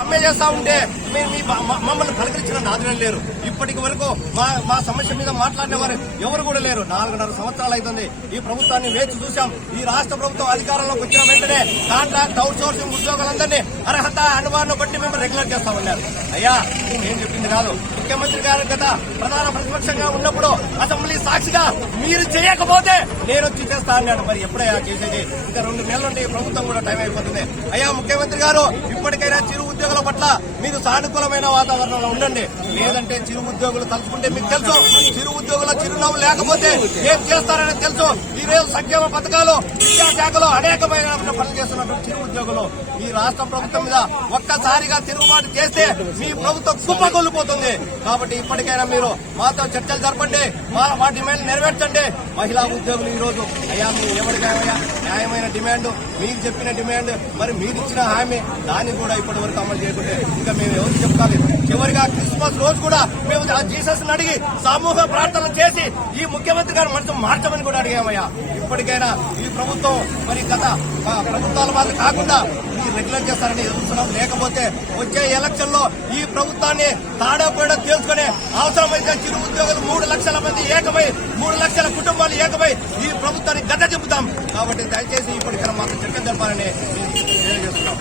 సమ్మె చేస్తా ఉంటే మేము మీ మమ్మల్ని పలకరించిన నాదులు లేరు. ఇప్పటికి వరకు మా మా సమస్య మీద మాట్లాడిన వారు ఎవరు కూడా లేరు. నాలుగున్నర సంవత్సరాలు అవుతుంది ఈ ప్రభుత్వాన్ని వేచి చూశాం. ఈ రాష్ట్ర ప్రభుత్వం అధికారంలోకి వచ్చిన వెంటనే కాంట్రాక్ట్ అవుట్ సోర్సింగ్ ఉద్యోగులందరినీ అర్హత అనుభవాన్ని బట్టి మేము రెగ్యులర్ చేస్తామన్నారు అయ్యా నేను చెప్పింది కాదు. ముఖ్యమంత్రి గారు గత ప్రధాన ప్రతిపక్షంగా ఉన్నప్పుడు అసెంబ్లీ సాక్షిగా మీరు చేయకపోతే నేను వచ్చి చేస్తా అన్నాడు. మరి ఎప్పుడయ్యా చేసేది? ఇంకా రెండు నెలలు నుండి ప్రభుత్వం కూడా టైం అయిపోతుంది. అయ్యా ముఖ్యమంత్రి గారు ఇప్పటికైనా చిరు ఉద్యోగం ఉద్యోగుల పట్ల మీరు సానుకూలమైన వాతావరణంలో ఉండండి. లేదంటే చిరు ఉద్యోగులు తలుచుకుంటే మీకు తెలుసు చిరు ఉద్యోగుల చిరునవ్వు లేకపోతే ఏం చేస్తారని తెలుసు. ఈ రోజు సంక్షేమ పథకాలు విద్యాశాఖలో అనేకమైన పనులు చేస్తున్నటువంటి చిరు ఉద్యోగులు ఈ రాష్ట్ర ప్రభుత్వం మీద ఒక్కసారిగా తిరుగుబాటు చేస్తే మీ ప్రభుత్వం కుప్పకొల్లిపోతుంది కాబట్టి ఇప్పటికైనా మీరు మాతో చర్చలు జరపండి మా మా డిమాండ్ నెరవేర్చండి. మహిళా ఉద్యోగులు ఈ రోజు అయ్యా మీరు ఎవరికైనా న్యాయమైన డిమాండ్ మీరు చెప్పిన డిమాండ్ మరి మీరు ఇచ్చిన హామీ దాన్ని కూడా ఇప్పటి వరకు అమలు చేయకుంటే ఇంకా మేము ఎవరు చెప్పుకోవాలి? చివరిగా క్రిస్మస్ రోజు కూడా మేము జీసస్ అడిగి సమూహ ప్రార్థన ఈ ముఖ్యమంత్రి గారు మనసు మార్చమని కూడా అడిగామయ్యా. ఇప్పటికైనా ఈ ప్రభుత్వం మరి గత ప్రభుత్వాల వాళ్ళు కాకుండా ఈ రెగ్యులర్ చేస్తారని ఎదురుస్తున్నాం. లేకపోతే వచ్చే ఎలక్షన్లో ఈ ప్రభుత్వాన్ని తాడాపోయడం తెలుసుకునే అవసరమైతే చిరు ఉద్యోగులు మూడు లక్షల మంది ఏకమై మూడు లక్షల కుటుంబాలు ఏకమై ఈ ప్రభుత్వాన్ని గద్ద చెబుతాం కాబట్టి దయచేసి ఇప్పటికైనా మాకు చర్చ జరపాలని తెలియజేస్తున్నాం.